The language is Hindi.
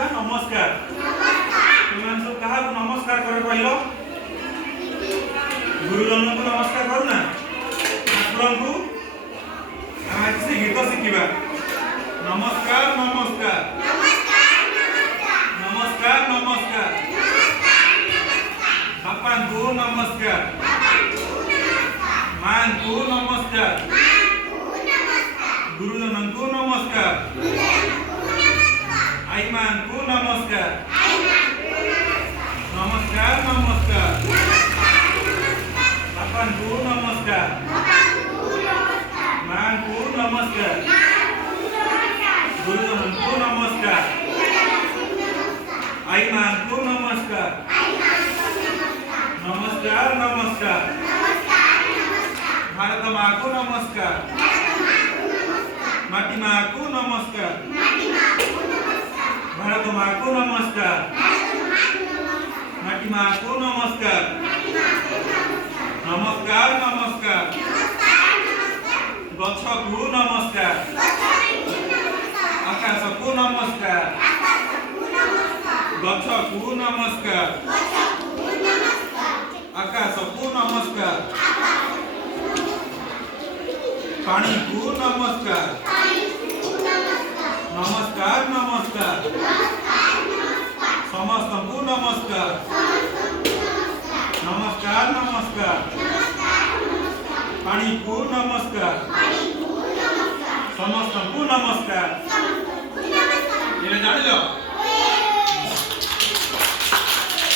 कहवा नमस्कार तुम सब कहा नमस्कार कर कहलो गुरुजन को नमस्कार करूना ठाकुर को आज से गीत शिखा नमस्कार नमस्कार नमस्कार नमस्कार बापा को नमस्कार मां को नमस्कार गुरुजन को नमस्कार आई मां को नमस्कार नमस्कार नमस्कार बापा को नमस्कार मां को नमस्कार गुरुजन को नमस्कार आई मां को नमस्कार नमस्कार नमस्कार भारत मां को नमस्कार माटी मां को नमस्कार भारत मां को नमस्कार माटी मां को नमस्कार नमस्कार नमस्कार गछ को नमस्कार आकाश को नमस्कार गछ को नमस्कार आकाश को नमस्कार पानी को नमस्कार नमस्कार नमस्कार समस्त को नमस्कार नमस्कार नमस्कार पानी को नमस्कार समस्त को नमस्कार ये जान लो।